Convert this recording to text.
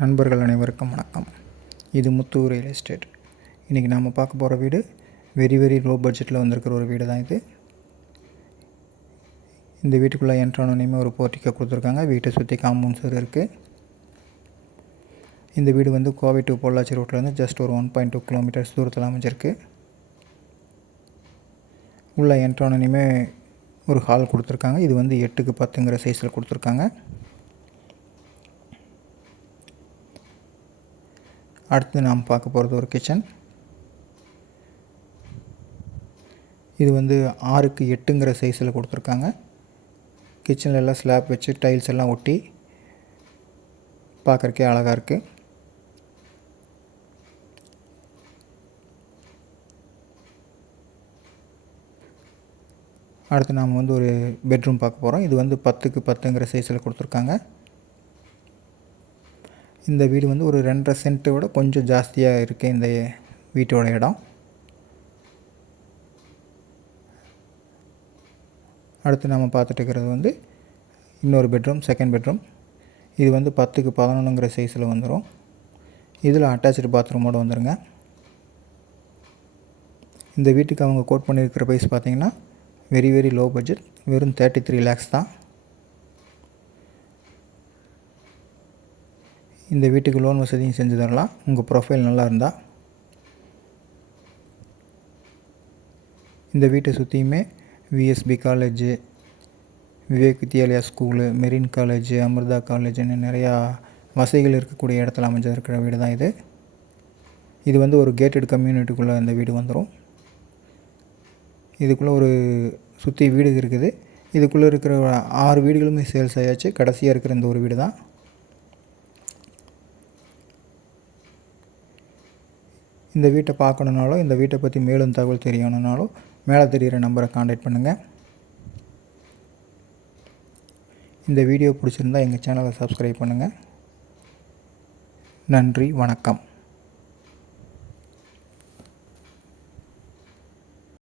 நண்பர்கள் அனைவருக்கும் வணக்கம். இது முத்து ரியல் எஸ்டேட். இன்றைக்கி நாம் பார்க்க போகிற வீடு வெரி லோ பட்ஜெட்டில் வந்திருக்கிற ஒரு வீடு தான் இது. இந்த வீட்டுக்குள்ளே என்ட்ரானோனையுமே ஒரு போர்ட்டிக்கோ கொடுத்துருக்காங்க. வீட்டை சுற்றி காம்பவுண்ட் சுவர் இருக்குது. இந்த வீடு வந்து கோவை டு பொள்ளாச்சி ரோட்லேருந்து ஜஸ்ட் ஒரு 1.2 கிலோமீட்டர்ஸ் தூரத்தில் அமைஞ்சிருக்கு. உள்ளே என்ட்ரானோனையுமே ஒரு ஹால் கொடுத்துருக்காங்க. இது வந்து 8க்கு 10ங்கிற சைஸில் கொடுத்துருக்காங்க. அடுத்து நாம் பார்க்க போகிறது ஒரு கிச்சன். இது வந்து 6க்கு 8ங்கிற சைஸில் கொடுத்துருக்காங்க. கிச்சனில் எல்லாம் ஸ்லாப் வச்சு டைல்ஸ் எல்லாம் ஒட்டி பார்க்குறக்கே அழகாக இருக்குது. அடுத்து நாம் வந்து ஒரு பெட்ரூம் பார்க்க போகிறோம். இது வந்து 10க்கு 10ங்கிற சைஸில் கொடுத்துருக்காங்க. இந்த வீடு வந்து ஒரு 2.5 சென்ட்டை விட கொஞ்சம் ஜாஸ்தியாக இருக்குது இந்த வீட்டோட இடம். அடுத்து நம்ம பார்த்துட்டு இருக்கிறது வந்து இன்னொரு பெட்ரூம், செகண்ட் பெட்ரூம். இது வந்து 10க்கு 11ங்கிற சைஸில் வந்துடும். இதில் அட்டாச்சு பாத்ரூமோடு வந்துடுங்க. இந்த வீட்டுக்கு அவங்க கோட் பண்ணியிருக்கிற ப்ரைஸ் பார்த்திங்கன்னா வெரி லோ பட்ஜெட், வெறும் 33 lakhs தான். இந்த வீட்டுக்கு லோன் வசதியும் செஞ்சு தரலாம் உங்கள் ப்ரொஃபைல் நல்லா இருந்தால். இந்த வீட்டை சுற்றியுமே VSB college, Vivek Vidyalaya school, மெரின் காலேஜு, அமிர்தா காலேஜுன்னு நிறையா வசதிகள் இருக்கக்கூடிய இடத்துல அமைஞ்சிருக்கிற வீடு தான் இது. இது வந்து ஒரு கேட்டட் கம்யூனிட்டிக்குள்ளே இந்த வீடு வந்துடும். இதுக்குள்ளே ஒரு சுற்றி வீடு இருக்குது. இதுக்குள்ளே இருக்கிற 6 வீடுகளுமே சேல்ஸ் ஆயாச்சு. கடைசியாக இருக்கிற இந்த ஒரு வீடு தான். இந்த வீட்டை பார்க்கணுன்னாலும், இந்த வீட்டை பற்றி மேலும் தகவல் தெரியணுன்னாலும் மேலே தெரிகிற நம்பரை காண்டாக்ட் பண்ணுங்கள். இந்த வீடியோ பிடிச்சிருந்தால் எங்கள் சேனலை சப்ஸ்கிரைப் பண்ணுங்கள். நன்றி, வணக்கம்.